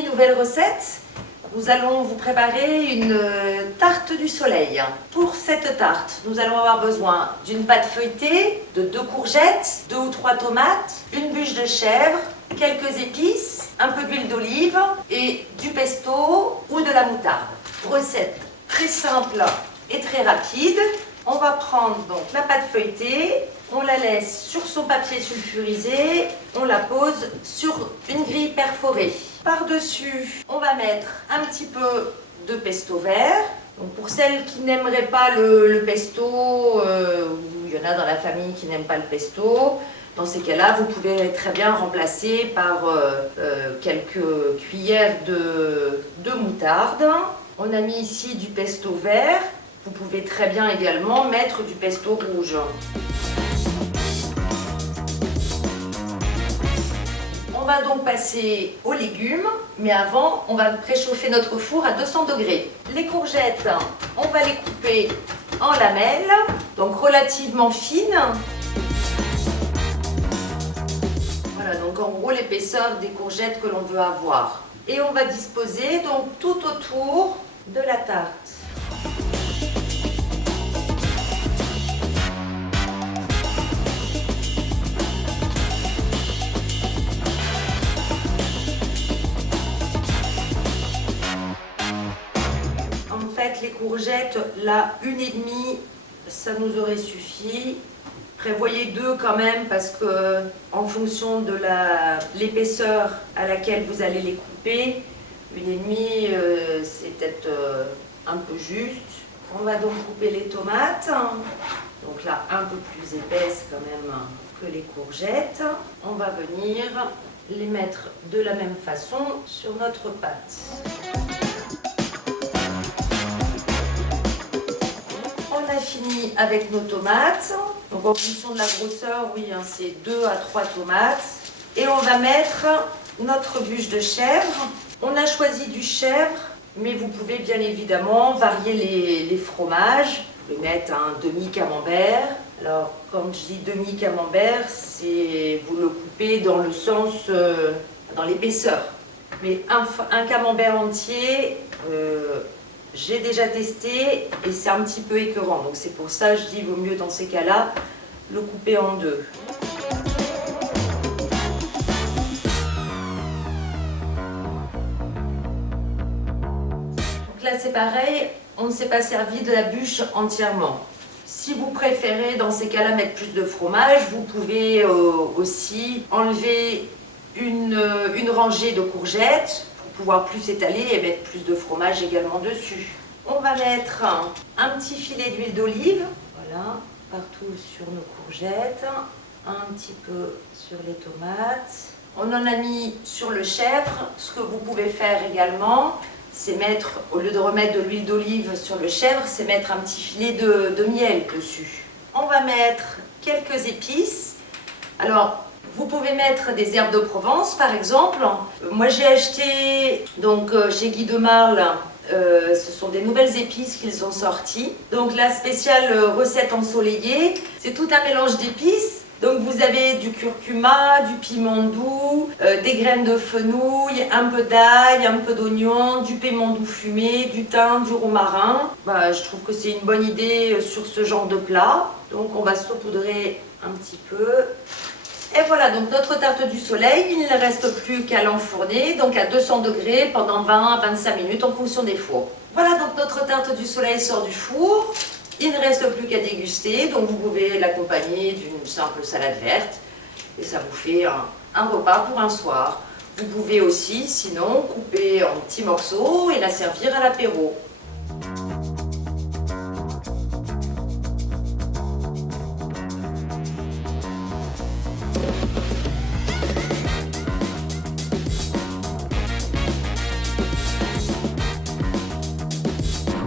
amis, nouvelle recette. Nous allons vous préparer une tarte du soleil. Pour cette tarte, nous allons avoir besoin d'une pâte feuilletée, de 2 courgettes, 2 ou 3 tomates, une bûche de chèvre, quelques épices, un peu d'huile d'olive et du pesto ou de la moutarde. Recette très simple et très rapide. On va prendre donc la pâte feuilletée, on la laisse sur son papier sulfurisé, on la pose sur une grille perforée. Par-dessus, on va mettre un petit peu de pesto vert. Donc pour celles qui n'aimeraient pas le pesto, ou il y en a dans la famille qui n'aiment pas le pesto, dans ces cas-là, vous pouvez très bien remplacer par quelques cuillères de moutarde. On a mis ici du pesto vert. Vous pouvez très bien également mettre du pesto rouge. On va donc passer aux légumes, mais avant, on va préchauffer notre four à 200 degrés. Les courgettes, on va les couper en lamelles, donc relativement fines. Voilà, donc en gros l'épaisseur des courgettes que l'on veut avoir. Et on va disposer donc tout autour de la tarte. Les courgettes, là, 1,5, ça nous aurait suffi. Prévoyez 2 quand même parce que en fonction de l'épaisseur à laquelle vous allez les couper, 1,5 c'est peut-être un peu juste. On va donc couper les tomates, donc là un peu plus épaisses quand même que les courgettes. On va venir les mettre de la même façon sur notre pâte. On a fini avec nos tomates. Donc en fonction de la grosseur, oui, hein, c'est 2 à 3 tomates. Et on va mettre notre bûche de chèvre. On a choisi du chèvre, mais vous pouvez bien évidemment varier les fromages. Vous pouvez mettre un demi-camembert. Alors quand je dis demi-camembert, c'est vous le coupez dans le sens, dans l'épaisseur. Mais un camembert entier, j'ai déjà testé et c'est un petit peu écœurant. Donc c'est pour ça que je dis vaut mieux dans ces cas-là le couper en 2. Donc là c'est pareil, on ne s'est pas servi de la bûche entièrement. Si vous préférez dans ces cas-là mettre plus de fromage, vous pouvez aussi enlever une rangée de courgettes, pouvoir plus étaler et mettre plus de fromage également dessus. On va mettre un petit filet d'huile d'olive, voilà, partout sur nos courgettes, un petit peu sur les tomates. On en a mis sur le chèvre. Ce que vous pouvez faire également, c'est mettre, au lieu de remettre de l'huile d'olive sur le chèvre, c'est mettre un petit filet de miel dessus. On va mettre quelques épices. Alors, vous pouvez mettre des herbes de Provence par exemple. Moi j'ai acheté donc chez Guy de Marle, ce sont des nouvelles épices qu'ils ont sorties. Donc la spéciale recette ensoleillée, c'est tout un mélange d'épices. Donc vous avez du curcuma, du piment doux, des graines de fenouil, un peu d'ail, un peu d'oignon, du piment doux fumé, du thym, du romarin. Je trouve que c'est une bonne idée sur ce genre de plat. Donc on va saupoudrer un petit peu. Et voilà donc notre tarte du soleil, il ne reste plus qu'à l'enfourner, donc à 200 degrés pendant 20 à 25 minutes en fonction des fours. Voilà donc notre tarte du soleil sort du four, il ne reste plus qu'à déguster, donc vous pouvez l'accompagner d'une simple salade verte et ça vous fait un repas pour un soir. Vous pouvez aussi sinon couper en petits morceaux et la servir à l'apéro.